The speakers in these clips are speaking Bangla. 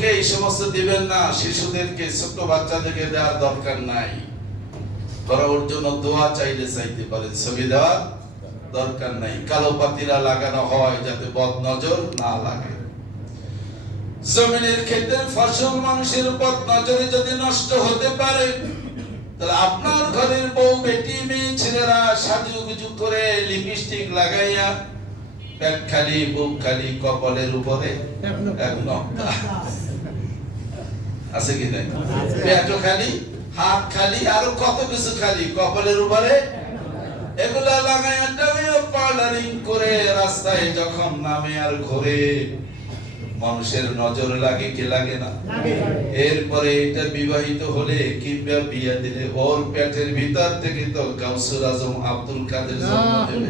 বুকে এই সমস্ত দিবেন না। শিশুদেরকে, ছোট বাচ্চাদেরকে দেওয়ার দরকার নাই। ওর জন্য দোয়া চাইলে চাইতে পারেন, ছবি দেওয়ার দরকার নাই। কালো পাতিরা লাগানো হয় যাতে বদ নজর না লাগে। জমিনের ক্ষেতের ফসল মানুষের বদ নজরে যদি নষ্ট হতে পারে, তাহলে আপনার ঘরের বউ, বেটি, মেয়ে, ছেলেরা সাজুগুজু করে লিপস্টিক লাগাইয়া পেট খালি, বুক খালি, কপালের উপরে এক নকটা আছে কি নাই? পেট খালি, হাত খালি, আরো কত কিছু খালি, কপালের উপরে এগুলা লাগাইয়া পার্লারিং করে রাস্তায় যখন নামে আর ঘোরে, মানুষের নজর লাগে কি লাগে না? এরপরে এটা বিবাহিত হলে কিংবা বিয়ে দিলে ওর পেটের ভিতর থেকে তো গাউসুল আজম আব্দুল কাদের জন্ম নেবে,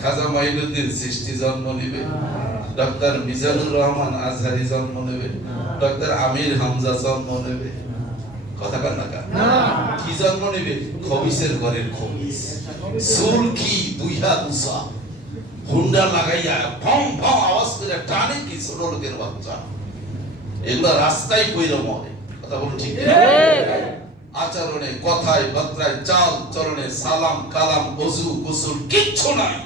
খাজা মাইনুদ্দিন চিশতি জন্ম নেবে, ডক্টর মিজানুর রহমান আজহারি জন্ম নেবে, ডক্টর আমির হামজা জন্ম নেবে। কথা কান না কান? কি জন্ম নেবে? খবিসের ঘরের খবিস, চুল কি দুই হাত উঁচা, হুন্ডা লাগাইয়া ভং ভং আওয়াজ করে টানে কি ছোট লোকের বাচ্চা। এগুলা রাস্তায় কইরা মরে। কথা বলুন ঠিক না? আচরণে, কথায়, বার্তায়, চাল চলনে, সালাম কালাম, ওযু গোসল কিচ্ছু নাই।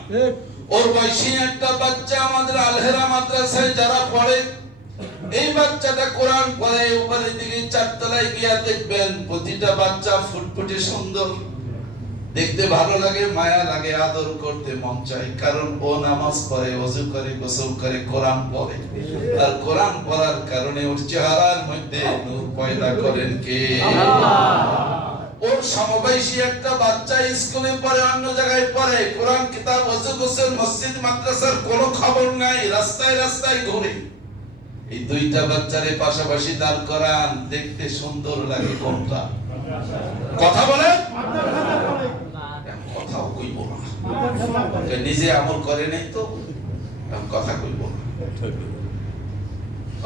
ওর বয়সী একটা বাচ্চা আমাদের আলহেরা মাদ্রাসায় যারা পড়ে, এই বাচ্চাটা কোরআন পড়ে, উপরের দিকে চারতলায় গিয়া দেখবেন প্রতিটা বাচ্চা ফুটফুটে সুন্দর, দেখতে ভালো লাগে, মায়া লাগে, আদর করতে মন চায়। কারণ ও নামাজ পড়ে, ওযু করে, গোসল করে, কোরআন পড়ে। আর কোরআন পড়ার কারণে ওর চেহারার মধ্যে নূর পয়দা করেন কে? আল্লাহ। ওর সমবয়সী একটা বাচ্চা স্কুলে পড়ে, অন্য জায়গায় পড়ে, কোরআন কিতাব, ওযু গোসল, মসজিদ মাদ্রাসার কোনো খবর নাই, রাস্তায় রাস্তায় ঘুরে। এই দুইটা বাচ্চারে পাশাপাশি দাঁড় করান, দেখতে সুন্দর লাগে কোনটা? কথা বলেন। কথাও কইব না, নিজে আমল করে নাই তো কথা কইব না।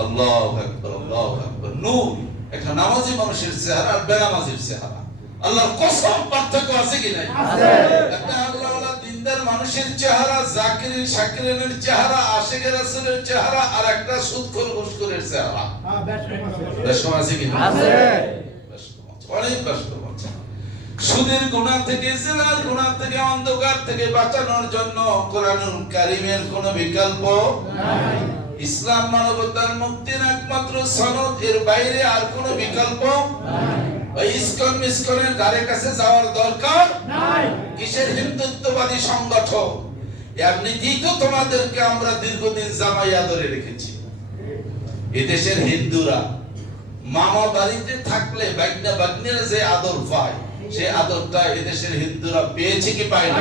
আল্লাহু আকবার, আল্লাহু আকবার। নূর একটা নামাজি মানুষের চেহারা আর বেনামাজির চেহারা, আল্লাহর কসম পার্থক্য আছে কি নাই? আছে। একটা আল্লাহওয়ালা দিনদার মানুষের চেহারা, জাকিরিন শাকিরিনের চেহারা, আশিকের রাসূলের চেহারা, আর একটা সুদখোর ঘুষখোরের চেহারা। বেশ কম আছে কি না? আছে। বেশ কম আছে, অনেক বেশ কম আছে। সুদের গুনাহ থেকে, জিনার গুনাহ থেকে, অন্ধকার থেকে বাঁচানোর জন্য কোরআনুল কারীমের কোনো বিকল্প নাই। ইসলাম মানবতার মুক্তির একমাত্র সনদ, এর বাইরে আর কোনো বিকল্প নাই। ওই ইসকন মিসকনের ধারে কাছে যাওয়ার দরকার নাই। কিসের হিন্দুত্ববাদী সংগঠন? এমনিতেই তো তোমাদেরকে আমরা দীর্ঘদিন জামাইয়া ধরে রেখেছি। এদেশের হিন্দুরা মামা বাড়িতে থাকলে বাগনা বাগনিরা যে আদর পায়, সে আদরটা এদেশের হিন্দুরা পেয়েছে কি পায় না?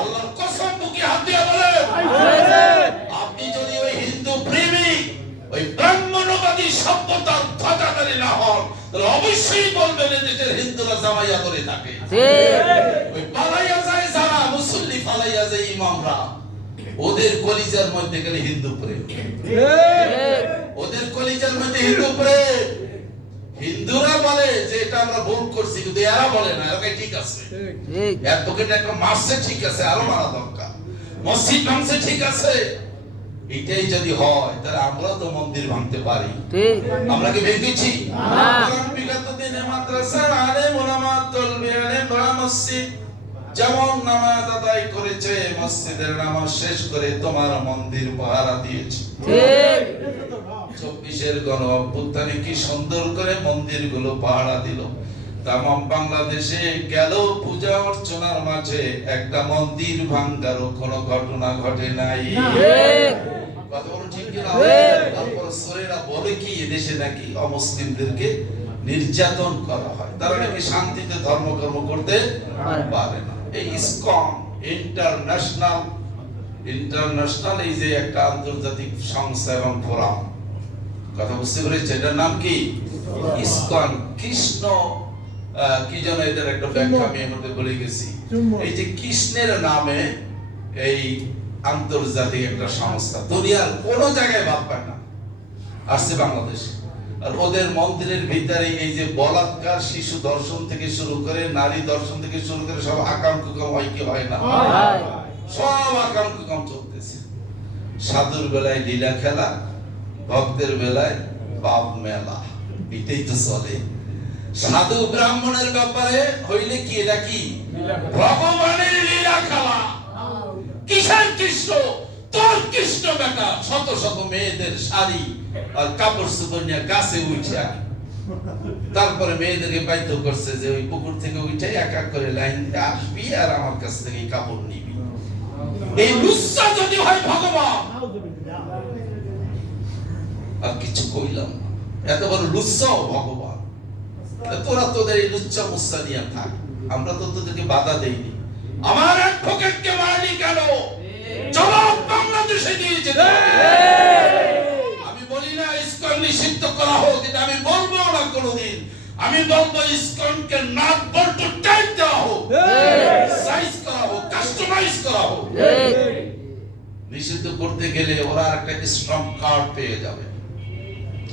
আল্লাহর কসম বুকে হাত দিয়ে বলেন, আপনি যদি ওই হিন্দু প্রেমিক, ওই ব্রাহ্মণবাদী সভ্যতার ধ্বজাধারী না হন, তাহলে অবশ্যই বলবেন এদেশের হিন্দুরা জামাইয়া ধরে থাকে। ওই পালাইয়া যায় যারা, মুসল্লি পালাইয়া যায় ইমামরা, ওদের কলিজার মধ্যে গেলে হিন্দু প্রেম, ওদের কলিজার মধ্যে হিন্দু প্রেম। হিন্দুরা বলে যে এটা আমরা ভুল করছি, কিন্তু এরা বলে না, এরা ঠিক আছে। অ্যাডভোকেট একটা মারছে, ঠিক আছে, আরো মারা দরকার। মসজিদ ভাঙছে, ঠিক আছে। এটাই যদি হয় তাহলে আমরা তো মন্দির ভাঙতে পারি। আমরা কি ভেঙেছি? বিগত দিনে মাদ্রাসার আলেম ওলামা তলবে আলেম বড় মসজিদ যেমন নামাজ আদায় করেছে, মসজিদের নামাজ শেষ করে তোমার মন্দির পাহারা দিয়েছে। ঠিক। 24-এর গণ অভ্যুত্থানে কি সুন্দর করে মন্দিরগুলো পাহারা দিল। তামাম বাংলাদেশে গেল পূজা অর্চনার মাঝে একটা মন্দির ভাঙার কোনো ঘটনা ঘটে নাই। কথা বলুন ঠিক কি না? তারপর সরেরা বলে কি এদেশে নাকি অমুসলিমদেরকে নির্যাতন করা হয়, তারা নাকি শান্তিতে ধর্মকর্ম করতে পারে না। এই ইসকন ইন্টারন্যাশনাল এই যে একটা আন্তর্জাতিক সংস্থা এবং ফোরাম, কথা বুঝতে পেরেছে, এটার নাম কি? ইসকন। কৃষ্ণ কি যেন এদের একটা ব্যাখ্যা আমি এমনিতে বলে গেছি। এই যে কৃষ্ণের নামে এই আন্তর্জাতিক একটা সংস্থা, দুনিয়ার কোন জায়গায় ভাব পায় না, আসছে বাংলাদেশে। আর ওদের মন্দিরের ভিতরে এই যে বলাৎকার, শিশু দর্শন থেকে শুরু করে, নারী দর্শন থেকে শুরু করে সব আকাম কুকাম হয় কি হয় না? সব আকাম কুকাম চলতেছে। সাধুর বেলায় লীলা খেলা, ভক্তের বেলায় বাপ মেলা, এটাই তো চলে। সাধু ব্রাহ্মণের ব্যাপারে হইলে কি এটা কি ভগবানের লীলা খেলা। কিসের কৃষ্ণ? তোর কৃষ্ণ বেটা শত শত মেয়েদের শাড়ি আর কাপড় চোপড় নিয়ে গাছে উঠে, তারপরে মেয়েদেরকে বাধ্য করছে যে ওই পুকুর থেকে উঠে এক এক করে লাইন দিয়ে আসবি আর আমার কাছ থেকে কাপড় নিবি। এই লুচ্চা যদি হয় ভগবান, আর কিছু কইলাম না, এত বড় লুচ্চাও ভগবান। তোরা তোদের এই লুচ্চা মুচ্চা নিয়ে থাক, আমরা তো তোদেরকে বাধা দেইনি। আমার অ্যাডভোকেটকে মারলি কেন? জবাব বাংলাদেশে দিয়ে যেতে হবে। আমি বলি না ইসকন নিষিদ্ধ করা হোক, এটা আমি বলবো না কোনোদিন। আমি বলবো ইসকনকে নাট বল্টু টাইট দেওয়া হোক, সাইজ করা হোক, কাস্টমাইজ করা হোক। নিষিদ্ধ করতে গেলে ওরা একটা স্ট্রং কার্ড পেয়ে যাবে,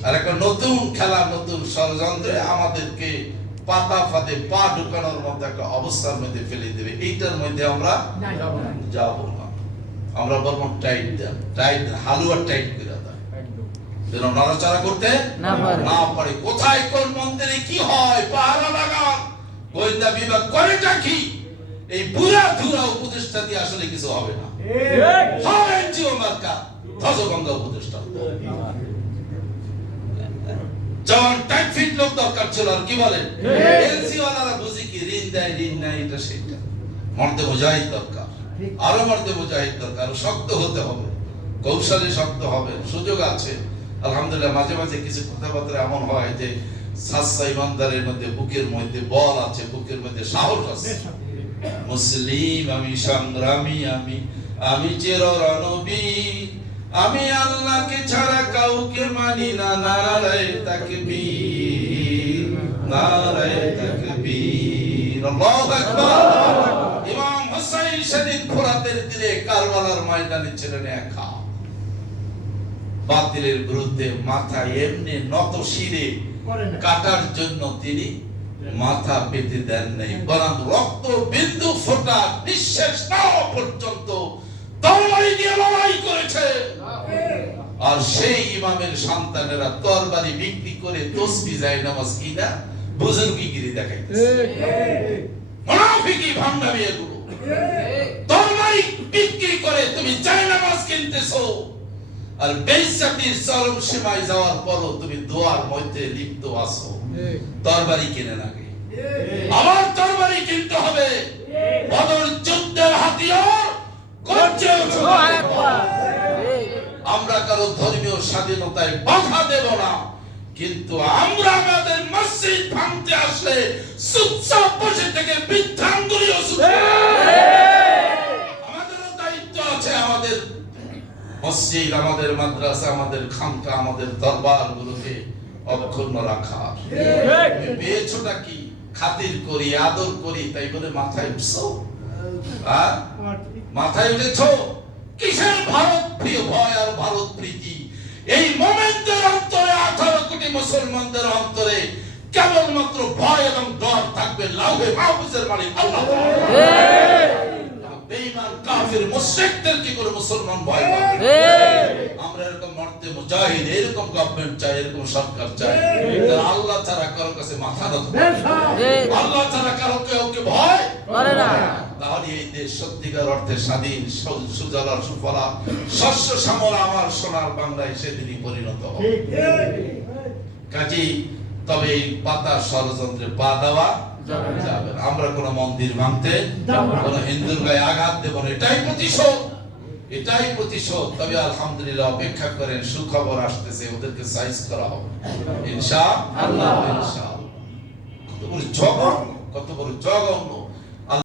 আর একটা নতুন খেলা, নতুন ষড়যন্ত্রে আমাদেরকে পাতা ফাঁদে পা ঢুকানোর মতো একটা অবস্থার মধ্যে ফেলে দেবে। এইটার মধ্যে আমরা যাব না। আমরা বলবো টাইট দেন, টাইট হালুয়া টাইট করে দেন, যেন নড়াচড়া করতে না পারে। কোথায় কোন মন্দিরে কি হয় পাহারা লাগান, গোয়েন্দা বিভাগ করেটা কি? এই বুড়া ধুরা উপদেষ্টা দিয়ে আসলে কিছু হবে না। সব এনজিও মার্কা ধ্বজভঙ্গ উপদেষ্টা। যেমন টাইট ফিট লোক দরকার ছিল, আর কি বলেন এনজিও ওয়ালারা বুঝি কি ঋণ দেয়, ঋণ নাই, এটা সেটা। মর্দে মুজাহিদ দরকার, আরো মর্দে মুজাহিদ দরকার। শক্ত হতে হবে, কৌশলে শক্ত হবে। সুযোগ আছে আলহামদুলিল্লাহ। মাঝে মাঝে কিছু কথাবার্তা এমন হয় যে সাচ্চা ইমানদারের মধ্যে বুকের মধ্যে বল আছে, বুকের মধ্যে সাহস আছে। মুসলিম আমি, সংগ্রামী আমি, আমি চির রণবীর, আমি আল্লাহকে ছাড়া কাউকে মানি না। নারায়ে তাকবীর, নারায়ে তাকবীর, আল্লাহু আকবার। ইমাম হুসাইন সেদিন ফোরাতের তীরে কারবালার ময়দানে ছিলেন একা। বাতিলের বিরুদ্ধে মাথা এমনি নত শিরে কাটার জন্য তিনি মাথা পেতে দেন নাই, বরং রক্ত বিন্দু ফোঁটা নিঃশেষ না হওয়া পর্যন্ত তরবারি দিয়ে লড়াই করেছে। আর সেই ইমামের সন্তানেরা তরবারি বিক্রি করে তসবিহ যায় নামাজ কিনা বুজুর্গিগিরি দেখাইতেছে। মুনাফিকি ভান্ডামি এগুলো। তরবারি বিক্রি করে তুমি যায় নামাজ কিনতেছো, আর বেইজ্জতির চরম সীমায় যাওয়ার পরও তুমি দোয়ার মধ্যে লিপ্ত আছো। তরবারি কিনে নাকি? আমার তরবারি কিনতে হবে। বদর যুদ্ধের হাতিয়ার গর্জে উঠবে। আমরা কারো ধর্মীয় স্বাধীনতায় বাধা দেব না, কিন্তু আমরা আমাদের মসজিদ ভাঙতে আসলে চুপচাপ বসে থেকে বৃদ্ধাঙ্গুলিও আমাদেরও দায়িত্ব আছে। আমাদের মসজিদ, আমাদের মাদ্রাসা, আমাদের খানকা, আমাদের দরবার গুলোকে অক্ষুণ্ণ রাখার। পেয়েছোটা কি? খাতির করি, আদর করি, তাই বলে মাথায় উঠছো? মাথায় উঠেছো কিসের ভারত প্রিয় ভয় আর ভারত প্রীতি? এই মোমেন্টের অন্তরে 18 কোটি মুসলমানদের অন্তরে কেবলমাত্র ভয় এবং ডর থাকবে। লাউহে মাহফুজের মালিক আল্লাহ। বেঈমান কাফির মুশরিকদের কি করে মুসলমান ভয় পাবে? আমরা এরকম মর্দে মুজাহিদ, এরকম গভর্নমেন্ট চাই, এরকম সরকার চাই। আল্লাহ ছাড়া কারো কাছে মাথা নত করে না, আল্লাহ ছাড়া কারো কেউকে ভয় করে না। তাহলে এই দেশ সত্যিকার অর্থে স্বাধীন, সুজলা সুফলা, শস্য শ্যামলা আমার সোনার বাংলায় সেদিনই পরিণত হবে। কাজেই তবে এই পাতার ষড়যন্ত্রে পা দেওয়া যাবে না। আমরা কোন মন্দির ভাঙতে, কোন হিন্দুর গায়ে আঘাত দেব না। এটাই প্রতিশোধ, এটাই প্রতিশোধ। তবে আলহামদুলিল্লাহ অপেক্ষা করেন, সুখবর আসতেছে, ওদেরকে সাইজ করা হবে ইনশাআল্লাহ। ইনশাআল্লাহ। কত বড় জঘন্য, কত বড় জঘন্য।